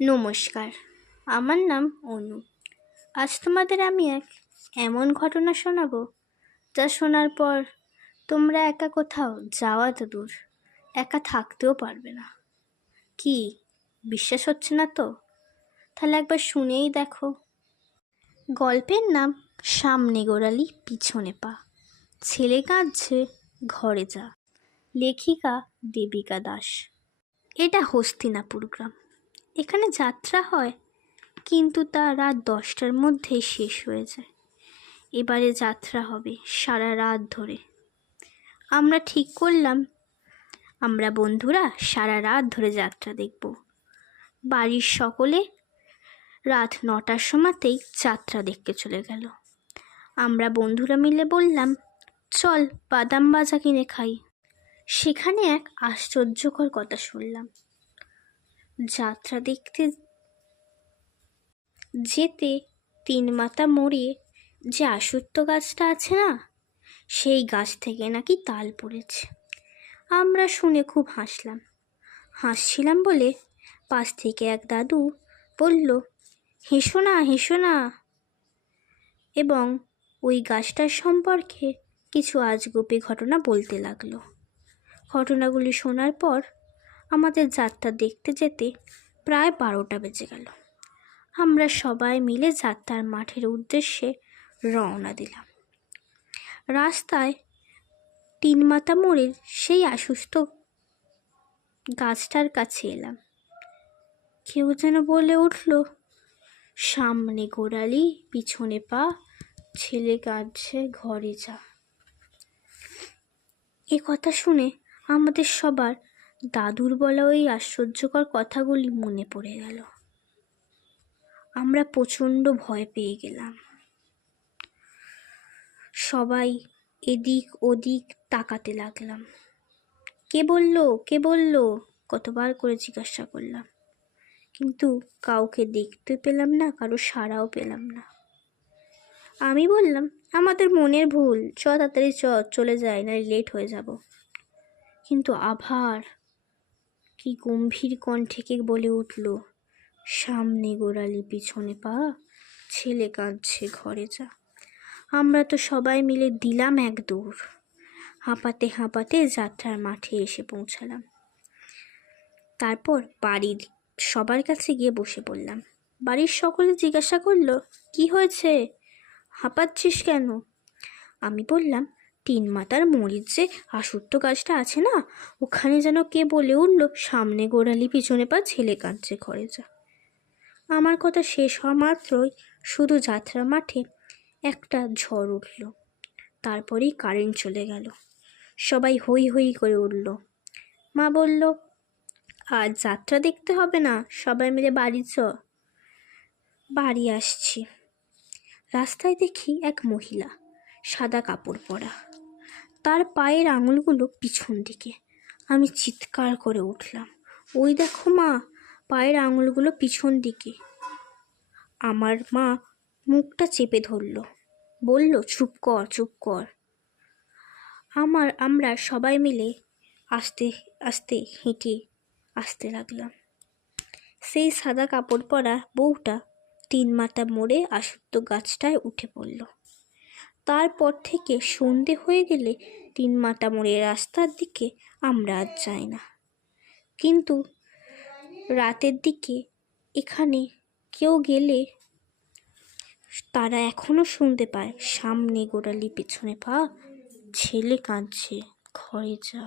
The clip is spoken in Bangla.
নমস্কার, আমার নাম অনু। আজ তোমাদের আমি এক এমন ঘটনা শোনাবো যা শোনার পর তোমরা একা কোথাও যাওয়া তো দূর, একা থাকতেও পারবে না। কি বিশ্বাস হচ্ছে না তো? তাহলে একবার শুনেই দেখো। গল্পের নাম সামনে গোড়ালি পিছনে পা, ছেলে কাঁদছে ঘরে যা। লেখিকা দেবিকা দাস। এটা হস্তিনাপুর গ্রাম। এখানে যাত্রা হয়, কিন্তু তা রাত 10টার মধ্যেই শেষ হয়ে যায়। এবারে যাত্রা হবে সারা রাত ধরে। আমরা ঠিক করলাম আমরা বন্ধুরা সারা রাত ধরে যাত্রা দেখব। বাড়ির সকলে রাত 9টার সময়তেই যাত্রা দেখতে চলে গেল। আমরা বন্ধুরা মিলে বললাম, চল বাদাম ভাজা কিনে খাই। সেখানে এক আশ্চর্যকর কথা শুনলাম। যাত্রা দেখতে যেতে 3 মাথা মোড়ে যে অশ্বত্থ গাছটা আছে না, সেই গাছ থেকে নাকি তাল পড়েছে। আমরা শুনে খুব হাসছিলাম বলে পাশ থেকে এক দাদু বলল, হেসো না হেসো না, এবং ওই গাছটার সম্পর্কে কিছু আজগুবি ঘটনা বলতে লাগলো। ঘটনাগুলি শোনার পর আমাদের যাত্রা দেখতে যেতে প্রায় 12টা বেজে গেল। আমরা সবাই মিলে যাত্রার মাঠের উদ্দেশ্যে রওনা দিলাম। রাস্তায় 3 মাথা মোড়ের সেই অসুস্থ গাছটার কাছে এলাম। কেউ যেন বলে উঠল, সামনে গোড়ালি পিছনে পা, ছেলে কাঁদছে ঘরে যা। এ কথা শুনে আমাদের সবার দাদুর বলা ওই আশ্চর্যকর কথাগুলি মনে পড়ে গেল। আমরা প্রচণ্ড ভয় পেয়ে গেলাম। সবাই এদিক ওদিক তাকাতে লাগলাম। কে বলল কতবার করে জিজ্ঞাসা করলাম, কিন্তু কাউকে দেখতে পেলাম না, কারো সাড়াও পেলাম না। আমি বললাম, আমাদের মনের ভুল, তাড়াতাড়ি চলে যাই, না লেট হয়ে যাব। কিন্তু আবার কি গম্ভীর কণ্ঠে কে বলে উঠল, সামনে গোড়ালি পিছনে পা, ছেলে কাঁদছে ঘরে যা। আমরা তো সবাই মিলে দিলাম এক দৌড়। হাঁপাতে হাঁপাতে যাত্রার মাঠে এসে পৌঁছালাম। তারপর বাড়ির সবার কাছে গিয়ে বসে পড়লাম। বাড়ির সকলে জিজ্ঞাসা করলো, কি হয়েছে, হাঁপাচ্ছিস কেন? আমি বললাম, 3 মাথার মোড়ের যে অশ্বত্থ গাছটা আছে না, ওখানে যেন কে বলে উঠল, সামনে গোড়ালি পিছনে পা, ছেলে কাঁদছে ঘরে যা। আমার কথা শেষ হওয়া মাত্রই শুধু যাত্রা মাঠে একটা ঝড় উঠল। তারপরেই কারেন্ট চলে গেল। সবাই হই হই করে উঠল। মা বলল, আজ যাত্রা দেখতে হবে না, সবাই মিলে বাড়ি বাড়ি আসছি। রাস্তায় দেখি এক মহিলা, সাদা কাপড় পরা, তার পায়ের আঙুলগুলো পিছন দিকে। আমি চিৎকার করে উঠলাম, ওই দেখো মা, পায়ের আঙুলগুলো পিছন দিকে। আমার মা মুখটা চেপে ধরল, বলল, চুপ কর। আমরা সবাই মিলে আস্তে আস্তে হেঁটে আসতে লাগলাম। সেই সাদা কাপড় পরা বউটা 3 মাথা মোড়ে অশ্বত্থ গাছটায় উঠে পড়ল। তারপর থেকে সন্ধে হয়ে গেলে 3 মাথা মোড়ের রাস্তার দিকে আমরা আর যাই না। কিন্তু রাতের দিকে এখানে কেউ গেলে তারা এখনো শুনতে পায়, সামনে গোড়ালি পিছনে পা, ছেলে কাঁদছে ঘরে যা।